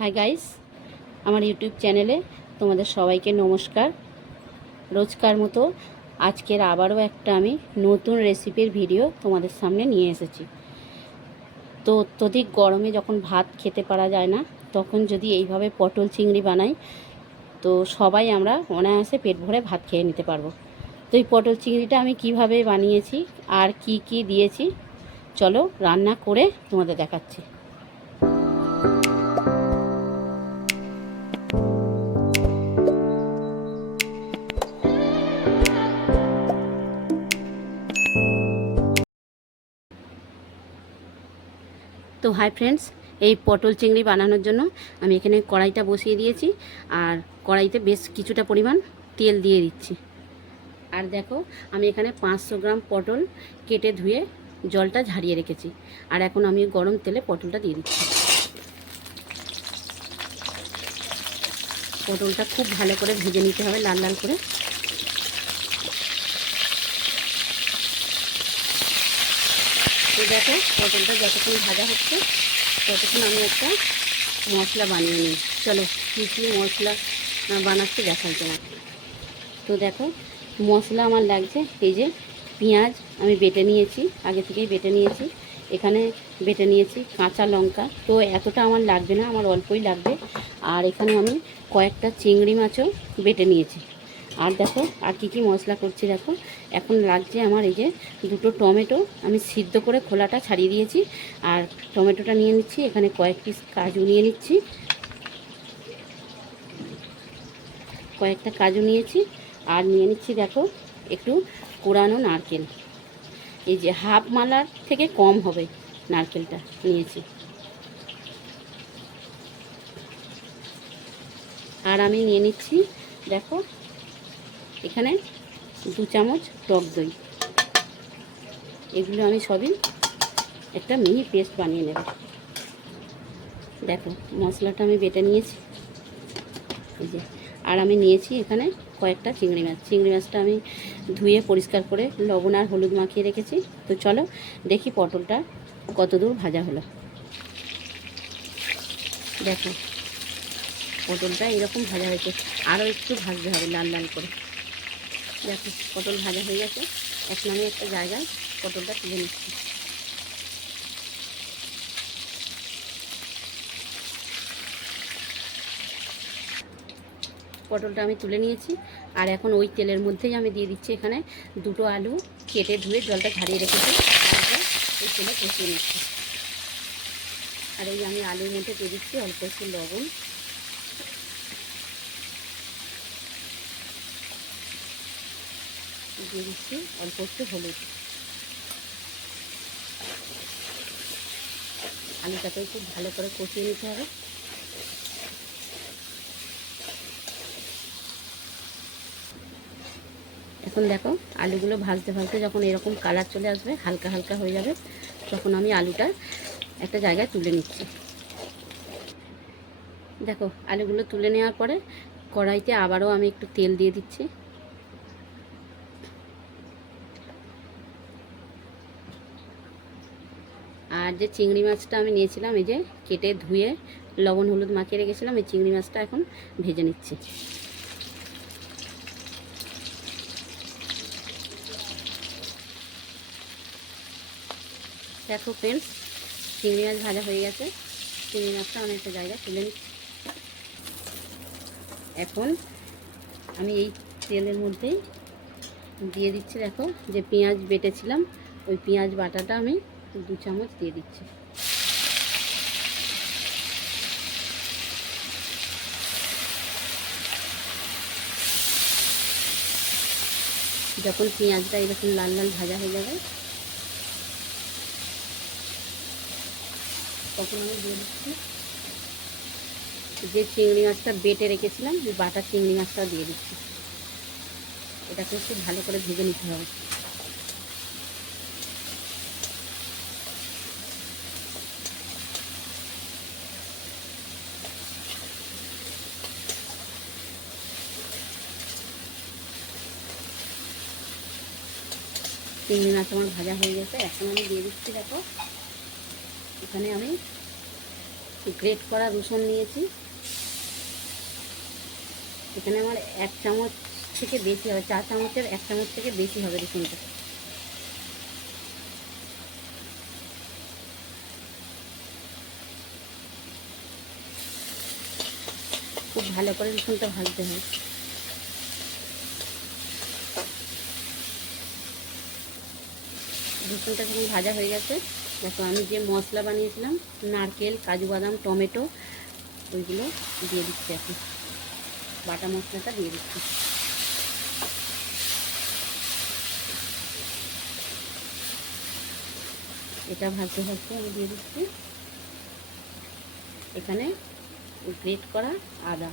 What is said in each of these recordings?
Hi guys, আমার YouTube চ্যানেলে তোমাদের সবাইকে নমস্কার। রোজকার মতো আজকের আবারও একটা আমি নতুন রেসিপির ভিডিও তোমাদের সামনে নিয়ে এসেছি। তো অত্যধিক গরমে যখন ভাত খেতে পারা যায় না, তখন যদি এইভাবে পটল চিংড়ি বানাই তো সবাই আমরা অনায়াসে পেট ভরে ভাত খেয়ে নিতে পারবো। তো এই পটল চিংড়িটা আমি কিভাবে বানিয়েছি আর কি কি দিয়েছি, চলো রান্না করে তোমাদের দেখাচ্ছি। তো হাই ফ্রেন্ডস, এই পটল চিংড়ি বানানোর জন্য আমি এখানে কড়াইটা বসিয়ে দিয়েছি আর কড়াইতে বেশ কিছুটা পরিমাণ তেল দিয়ে দিচ্ছি। আর দেখো, আমি এখানে 500 গ্রাম পটল কেটে ধুয়ে জলটা ঝারিয়ে রেখেছি। আর এখন আমি গরম তেলে পটলটা দিয়ে দিচ্ছি। পটলটা খুব ভালো করে ভেজে নিতে হবে, লাল লাল করে। তো দেখো, পটলটা যতক্ষণ ভাজা হচ্ছে ততক্ষণ আমি একটা মশলা বানিয়ে নিই। চলো কী কী মশলা বানাচ্ছি দেখাই তোমার। তো দেখো, মশলা আমার লাগছে এই যে পেঁয়াজ আমি বেটে নিয়েছি, আগে থেকেই বেটে নিয়েছি। এখানে বেটে নিয়েছি কাঁচা লঙ্কা, তো এতটা আমার লাগবে না, আমার অল্পই লাগবে। আর এখানে আমি কয়েকটা চিংড়ি মাছও বেটে নিয়েছি। আর দেখো আর কি কি মশলা করছি দেখো। এখন লাগছে আমার এই যে দুটো টমেটো, আমি সিদ্ধ করে খোলাটা ছাড়িয়ে দিয়েছি। আর টমেটোটা নিয়ে নিচ্ছি, এখানে কয়েক পিস কাজু নিয়ে নিচ্ছি, কয়েকটা কাজু নিয়েছি। আর নিয়ে নিচ্ছি দেখো একটু কোরানো নারকেল, এই যে হাফ মালার থেকে কম হবে নারকেলটা নিয়েছি। আর আমি নিয়ে নিচ্ছি দেখো এখানে 2 চামচ টক দই। এগুলো আমি সবই একটা মিহি পেস্ট বানিয়ে নেব। দেখো মশলাটা আমি বেটে নিয়েছি এই যে। আর আমি নিয়েছি এখানে কয়েকটা চিংড়ি মাছ। চিংড়ি মাছটা আমি ধুয়ে পরিষ্কার করে লবণ আর হলুদ মাখিয়ে রেখেছি। তো চলো দেখি পটলটা কত দূর ভাজা হলো। দেখো পটলটা এরকম ভাজা হয়েছে, আরও একটু ভাজতে হবে লাল লাল করে। দেখো পটল ভাজা হয়ে গেছে। এখন আমি একটা জায়গায় পটলটা তুলে নিচ্ছি। পটলটা আমি তুলে নিয়েছি। আর এখন ওই তেলের মধ্যেই আমি দিয়ে দিচ্ছি এখানে দুটো আলু কেটে ধুয়ে জলটা ঝারিয়ে রেখেছি, আর ওই তেলে কষিয়ে নিচ্ছি। আর এই আমি আলুর মধ্যে দিয়ে দিচ্ছি অল্প একটু লবণ, দিয়ে দিচ্ছি অল্প একটু হলুদ। আলুটাকে খুব ভালো করে কষিয়ে নিতে হবে। এখন দেখো আলুগুলো ভাজতে ভাজতে যখন এরকম কালার চলে আসবে, হালকা হালকা হয়ে যাবে, তখন আমি আলুটা একটা জায়গায় তুলে নিচ্ছি। দেখো আলুগুলো তুলে নেওয়ার পরে কড়াইতে আবারও আমি একটু তেল দিয়ে দিচ্ছি। আর যে চিংড়ি মাছটা আমি নিয়েছিলাম, এই যে কেটে ধুয়ে লবণ হলুদ মাখিয়ে রেখেছিলাম, এই চিংড়ি মাছটা এখন ভেজে নিচ্ছি। দেখো ফ্রেন্ডস, চিংড়ি মাছ ভাজা হয়ে গেছে। চিংড়ি মাছটা আমি একটা জায়গায় তুলে নিচ্ছি। এখন আমি এই তেলের মধ্যেই দিয়ে দিচ্ছি দেখো যে পেঁয়াজ বেটেছিলাম, ওই পেঁয়াজ বাটাটা আমি 2 চামচ দিয়ে দিচ্ছি। যখন পেঁয়াজটা এরকম লাল লাল ভাজা হয়ে যাবে তখন আমি দিয়ে দিচ্ছি যে চিংড়ি মাছটা বেটে রেখেছিলাম, যে বাটা চিংড়ি মাছটা দিয়ে দিচ্ছি। এটাকে একটু ভালো করে ভেজে নিতে হবে। চিংড়ি মাছ আমার ভাজা হয়ে গেছে। এখন আমি দিয়ে দিচ্ছি দেখো এখানে আমি গ্রেট করা রসুন নিয়েছি। এখানে আমার 1 চামচ থেকে বেশি হবে, 4 চামচের 1 চামচ থেকে বেশি হবে রসুনটা। খুব ভালো করে রসুনটা ভাজতে হয়। রসুনটা যখন ভাজা হয়ে গেছে, দেখো আমি যে মশলা বানিয়েছিলাম নারকেল, কাজু বাদাম, টমেটো, ওইগুলো দিয়ে দিচ্ছি। এখন বাটা মশলাটা দিয়ে দিচ্ছি। এটা ভাজতে ভাজতে আমি দিয়ে দিচ্ছি এখানে গ্রেট করা আদা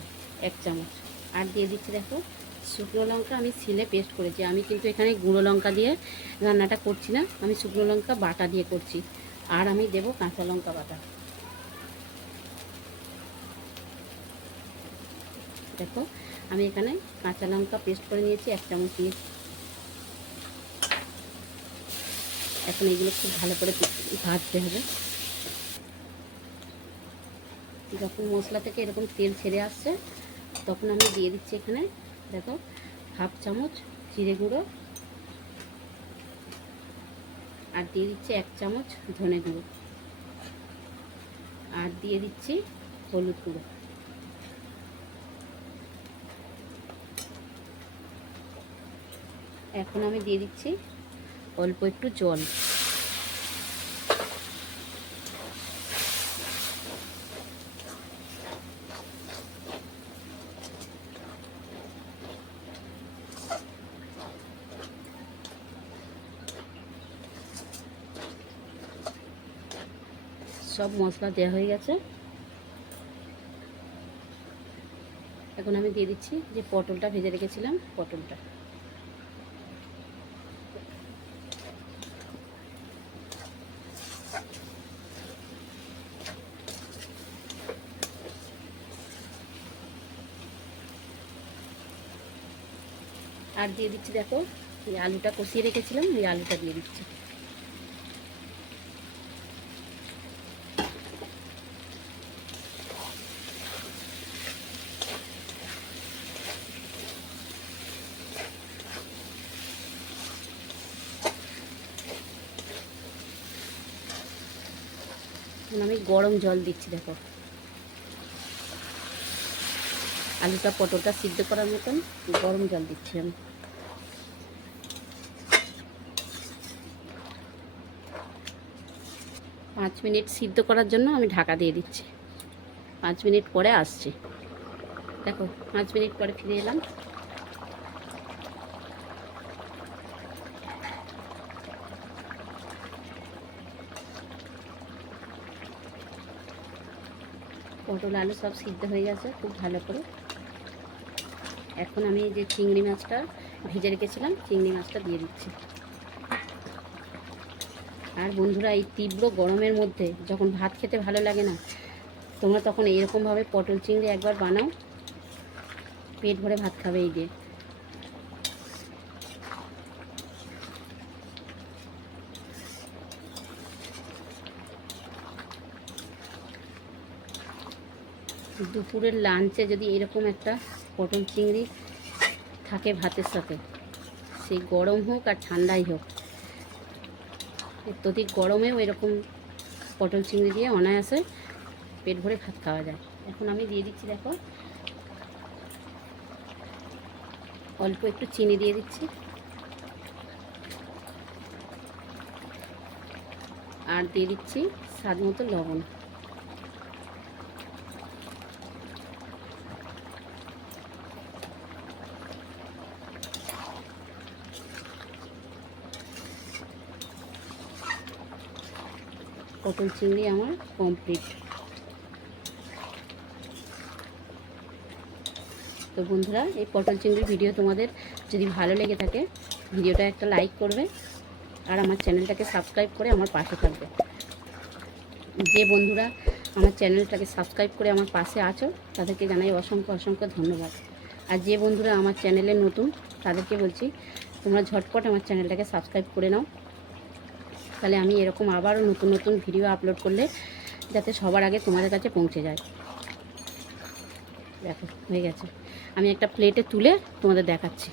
1 চামচ, আর দিয়ে দিচ্ছি দেখো শুকনো লঙ্কা। আমি সিলে পেস্ট করেছি, আমি কিন্তু এখানে গুঁড়ো লঙ্কা দিয়ে রান্নাটা করছি না, আমি শুকনো লঙ্কা বাটা দিয়ে করছি। আর আমি দেব কাঁচা লঙ্কা বাটা। দেখো আমি এখানে কাঁচা লঙ্কা পেস্ট করে নিয়েছি 1 চামচ নিয়েছি। এখন এগুলো খুব ভালো করে ভাজতে হবে। যখন মশলা থেকে এরকম তেল ছেড়ে আসছে, তখন আমি দিয়ে দিচ্ছি এখানে দেখো 1/2 চামচ জিরে গুঁড়ো, আর দিয়ে দিচ্ছি 1 চামচ ধনে গুঁড়ো, আর দিয়ে দিচ্ছি হলুদ গুঁড়ো। এখন আমি দিয়ে দিচ্ছি অল্প একটু জল। সব মশলা দেওয়া হয়ে গেছে। এখন আমি দিয়ে দিচ্ছি যে পটলটা ভেজে রেখেছিলাম, পটলটা। আর দিয়ে দিচ্ছি দেখো এই আলুটা কষিয়ে রেখেছিলাম, এই আলুটা দিয়ে দিচ্ছি। আমি গরম জল দিচ্ছি। দেখো আলুটা পটলটা সিদ্ধ করার মতন গরম জল দিচ্ছি আমি। পাঁচ মিনিট সিদ্ধ করার জন্য আমি ঢাকা দিয়ে দিচ্ছি। 5 মিনিট পরে আসছি। দেখো 5 মিনিট পরে ফিরে এলাম। পটল আলু সব সিদ্ধ হয়ে গেছে খুব ভালো করে। এখন আমি যে চিংড়ি মাছটা ভেজে রেখেছিলাম, চিংড়ি মাছটা দিয়ে দিচ্ছি। আর বন্ধুরা, এই তীব্র গরমের মধ্যে যখন ভাত খেতে ভালো লাগে না, তোমরা তখন এইরকমভাবে পটল চিংড়ি একবার বানাও, পেট ভরে ভাত খাবে এই দিয়ে। দুপুরের লাঞ্চে যদি এরকম একটা পটল চিংড়ি থাকে ভাতের সাথে, সেই গরম হোক আর ঠান্ডাই হোক, অত্যধিক গরমেও এরকম পটল চিংড়ি দিয়ে অনায়াসে পেট ভরে ভাত খাওয়া যায়। এখন আমি দিয়ে দিচ্ছি দেখো অল্প একটু চিনি দিয়ে দিচ্ছি, আর দিয়ে দিচ্ছি স্বাদ মতো লবণ। পটল চিংড়ি আমার কমপ্লিট। তো বন্ধুরা, এই পটল চিংড়ির ভিডিও তোমাদের যদি ভালো লেগে থাকে, ভিডিওটা একটা লাইক করবে, আর আমার চ্যানেলটাকে সাবস্ক্রাইব করে আমার পাশে থাকবে। যে বন্ধুরা আমার চ্যানেলটাকে সাবস্ক্রাইব করে আমার পাশে আছো, তাদেরকে জানাই অসংখ্য অসংখ্য ধন্যবাদ। আর যে বন্ধুরা আমার চ্যানেলে নতুন, তাদেরকে বলছি তোমরা ঝটপট আমার চ্যানেলটাকে সাবস্ক্রাইব করে নাও, তাহলে আমি এরকম আবারও নতুন নতুন ভিডিও আপলোড করলে যাতে সবার আগে তোমাদের কাছে পৌঁছে যায়। দেখো হয়ে গেছে, আমি একটা প্লেটে তুলে তোমাদের দেখাচ্ছি।